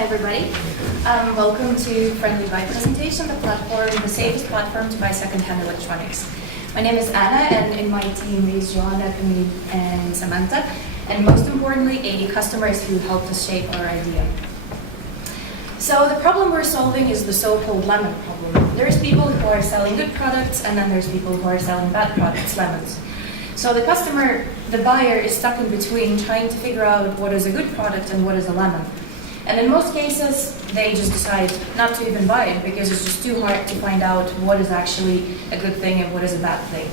Hi everybody. Welcome to Friendly Buy Presentation, the platform, the safest platform to buy second-hand electronics. My name is Anna, and in my team is Joanna, Camille, and Samantha, and most importantly, 80 customers who helped us shape our idea. So the problem we're solving is the so-called lemon problem. There's people who are selling good products, and then there's people who are selling bad products, lemons. So the customer, the buyer, is stuck in between trying to figure out what is a good product and what is a lemon. And in most cases, they just decide not to even buy it because it's just too hard to find out what is actually a good thing and what is a bad thing.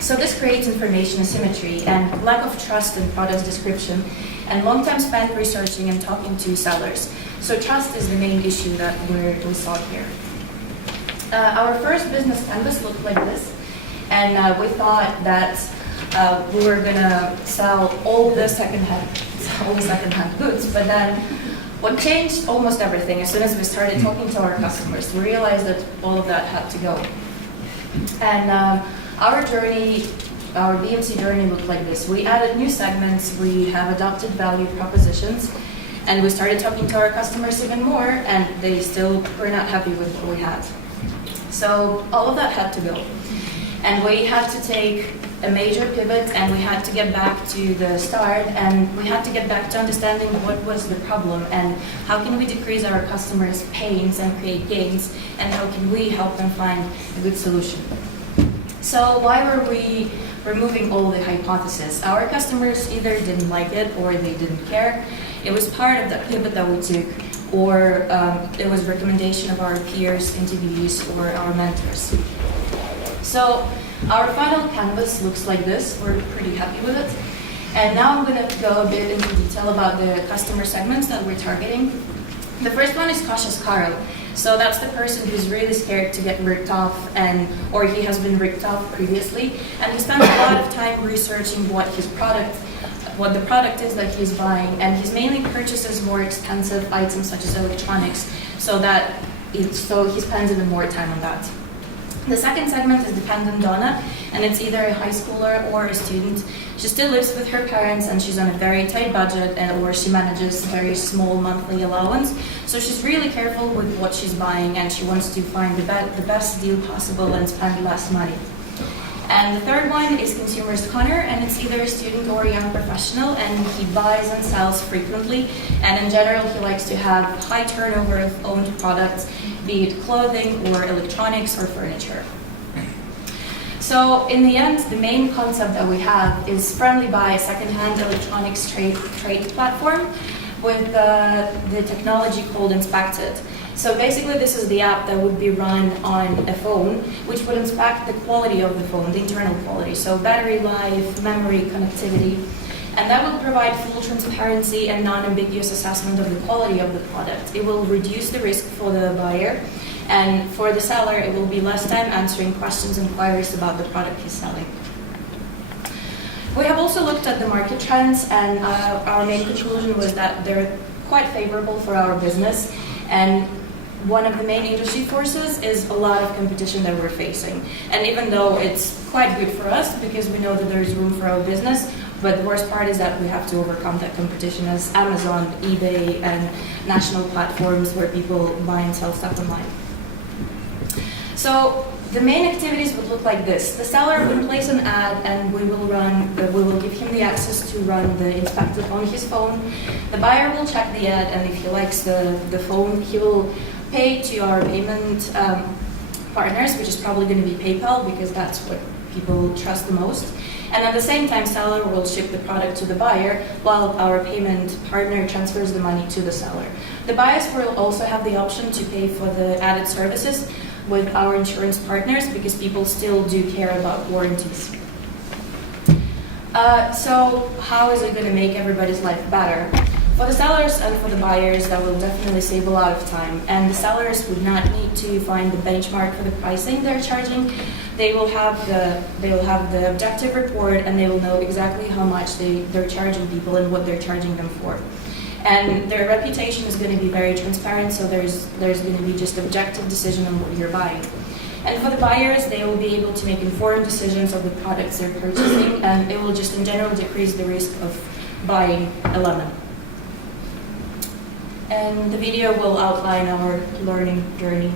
So this creates information asymmetry and lack of trust in product description and long time spent researching and talking to sellers. So trust is the main issue that we solve here. Our first business canvas looked like this, and we thought that we were going to sell all the second-hand goods, but then what changed? Almost everything. As soon as we started talking to our customers, we realized that all of that had to go. And our journey, our BMC journey looked like this. We added new segments, we have adopted value propositions, and we started talking to our customers even more, and they still were not happy with what we had. So all of that had to go. And we had to take a major pivot, and we had to get back to the start, and we had to get back to understanding what was the problem and how can we decrease our customers' pains and create gains, and how can we help them find a good solution. So why were we removing all the hypotheses? Our customers either didn't like it or they didn't care. It was part of the pivot that we took, or it was recommendation of our peers, interviewees, or our mentors. So our final canvas looks like this. We're pretty happy with it. And now I'm going to go a bit into detail about the customer segments that we're targeting. The first one is cautious Carl. So that's the person who's really scared to get ripped off, or he has been ripped off previously, and he spends a lot of time researching what the product is that he's buying, and he mainly purchases more expensive items such as electronics, so he spends even more time on that. The second segment is dependent Donna, and it's either a high schooler or a student. She still lives with her parents, and she's on a very tight budget, or she manages a very small monthly allowance. So she's really careful with what she's buying, and she wants to find the best deal possible and spend less money. And the third one is Consumer's Connor, and it's either a student or a young professional, and he buys and sells frequently, and in general he likes to have high turnover of owned products, be it clothing or electronics or furniture. So in the end, the main concept that we have is Friendly Buy, a second-hand electronics trade platform with the technology called Inspected. So basically this is the app that would be run on a phone, which would inspect the quality of the phone, the internal quality, so battery life, memory, connectivity, and that will provide full transparency and non-ambiguous assessment of the quality of the product. It will reduce the risk for the buyer, and for the seller it will be less time answering questions and inquiries about the product he's selling. We have also looked at the market trends, and our main conclusion was that they're quite favorable for our business, and one of the main industry forces is a lot of competition that we're facing. And even though it's quite good for us because we know that there's room for our business, but the worst part is that we have to overcome that competition as Amazon, eBay, and national platforms where people buy and sell stuff online. So the main activities would look like this. The seller will place an ad, and we will give him the access to run the Inspected on his phone. The buyer will check the ad, and if he likes the phone, he will pay to our payment partners, which is probably going to be PayPal because that's what people trust the most. And at the same time, seller will ship the product to the buyer while our payment partner transfers the money to the seller. The buyers will also have the option to pay for the added services with our insurance partners because people still do care about warranties. So how is it going to make everybody's life better? For the sellers and for the buyers, that will definitely save a lot of time, and the sellers would not need to find the benchmark for the pricing they're charging. They will have the objective report, and they will know exactly how much they're charging people and what they're charging them for. And their reputation is going to be very transparent, so there's going to be just objective decision on what you're buying. And for the buyers, they will be able to make informed decisions of the products they're purchasing, and it will just in general decrease the risk of buying a lemon. and the video will outline our learning journey.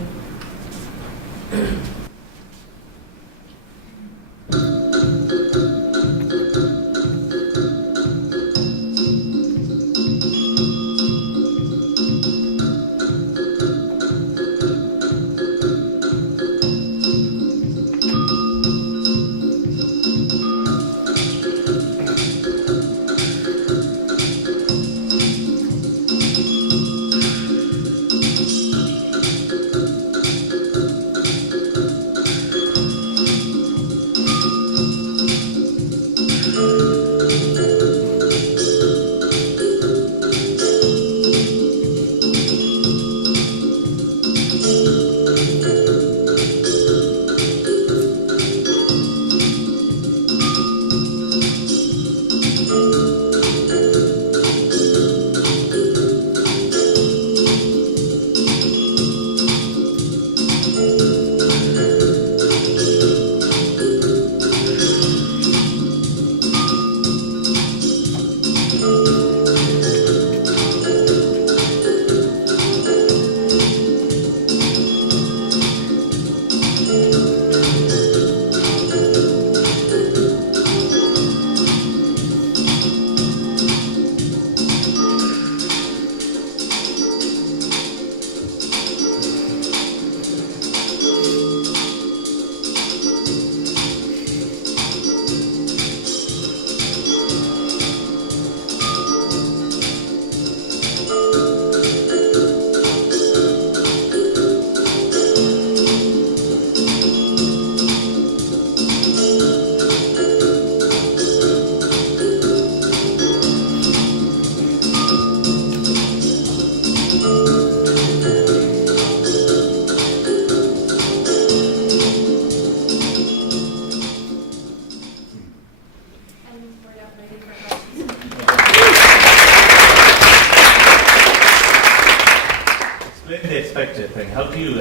How do you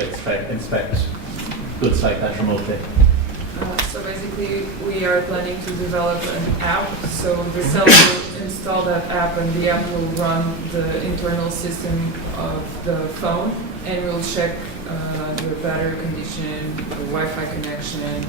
inspect goods like that remotely? So basically, we are planning to develop an app. So the seller will install that app, and the app will run the internal system of the phone, and we'll check the battery condition, the Wi-Fi connection,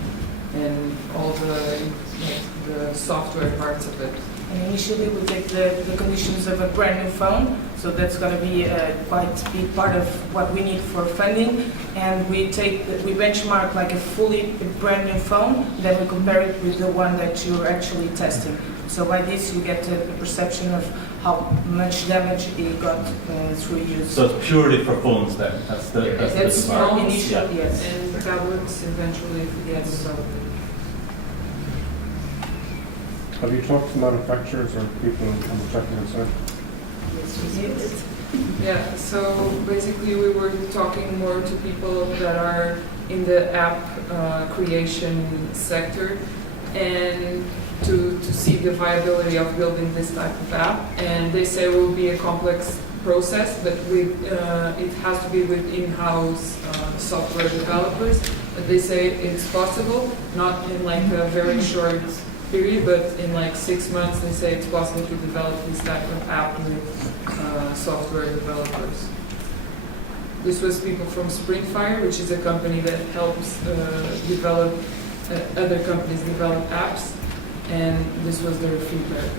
and all the software parts of it. And initially, we take the conditions of a brand new phone, so that's going to be a quite big part of what we need for funding. And we benchmark like a fully brand new phone, then we compare it with the one that you're actually testing. So by this, you get a perception of how much damage it got through use. So it's purely for phones then? That's our initial, yes. And tablets eventually, yes. Have you talked to manufacturers or people on the technical side? Yes, we did. Yeah, so basically we were talking more to people that are in the app creation sector, and to see the viability of building this type of app. And they say it will be a complex process, but it has to be with in-house software developers. But they say it's possible, not in like a very short period, but in like 6 months they say it's possible to develop this type of app with software developers. This was people from Springfire, which is a company that helps develop other companies develop apps, and this was their feedback.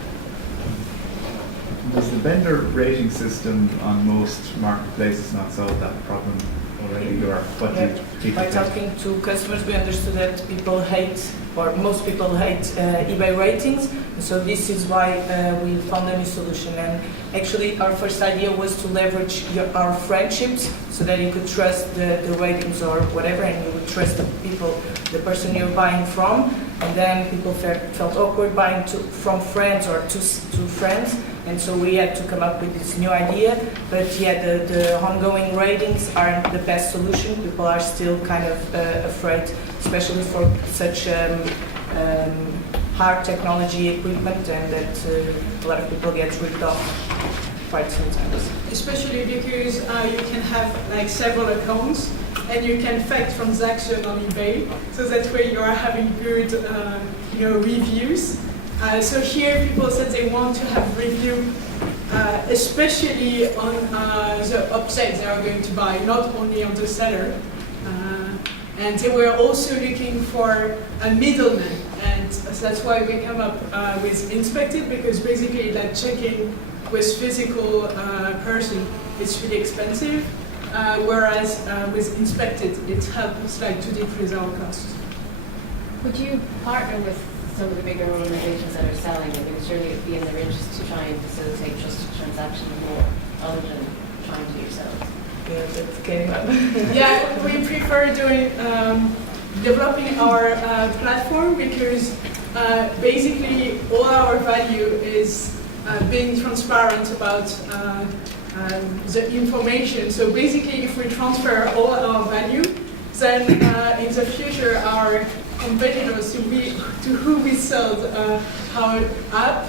Does the vendor rating system on most marketplaces not solve that problem already, or what do people By think? talking to customers, we understood that people hate, or most people hate eBay ratings. So this is why we found a new solution. And actually, our first idea was to leverage our friendships so that you could trust the ratings or whatever, and you would trust the person you're buying from. And then people felt awkward buying from friends or to friends. And so we had to come up with this new idea. But yeah, the ongoing ratings aren't the best solution. People are still kind of afraid, especially for such hard technology equipment, and that a lot of people get ripped off quite sometimes. Especially because you can have like several accounts and you can fake transaction on eBay, so that way you are having good reviews. So here people said they want to have review especially on the objects they are going to buy, not only on the seller. And they were also looking for a middleman, and that's why we come up with inspected, because basically that checking with physical person is really expensive, whereas with inspected it helps like to decrease our costs. Would you partner with some of the bigger organizations that are selling it? Because surely it'd be in their interest to try and facilitate just a transaction more, other than trying to do yourselves. Yeah, that's came up. Yeah, we prefer doing developing our platform, because basically all our value is being transparent about the information. So basically, if we transfer all our value, then in the future our competitors to whom we sell our app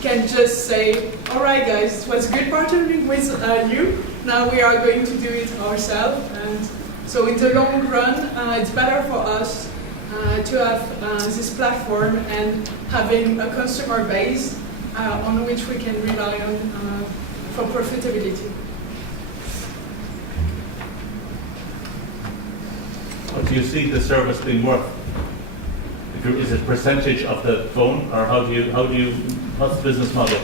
can just say, all right guys, it was good partnering with you, now we are going to do it ourselves. And so in the long run, it's better for us to have this platform and having a customer base on which we can rely on for profitability. What do you see the service being worth? Is it percentage of the phone, or what's the business model?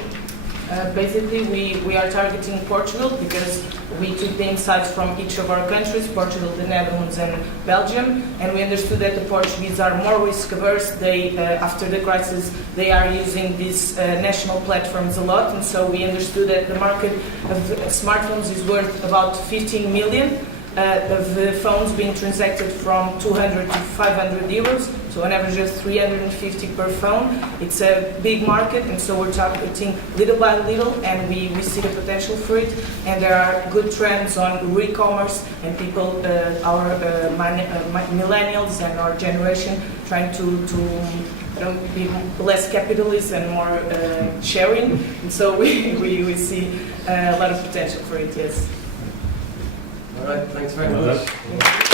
Basically, we are targeting Portugal because we took the insights from each of our countries, Portugal, the Netherlands and Belgium, and we understood that the Portuguese are more risk averse. They, after the crisis, they are using these national platforms a lot, and so we understood that the market of smartphones is worth about 15 million. Of the phones being transacted from 200 to 500 euros, so an average of 350 per phone. It's a big market, and so we're targeting little by little, and we see the potential for it. And there are good trends on e-commerce, and people, our millennials and our generation, trying to be less capitalist and more sharing. And so we see a lot of potential for it. Yes. All right, thanks very much.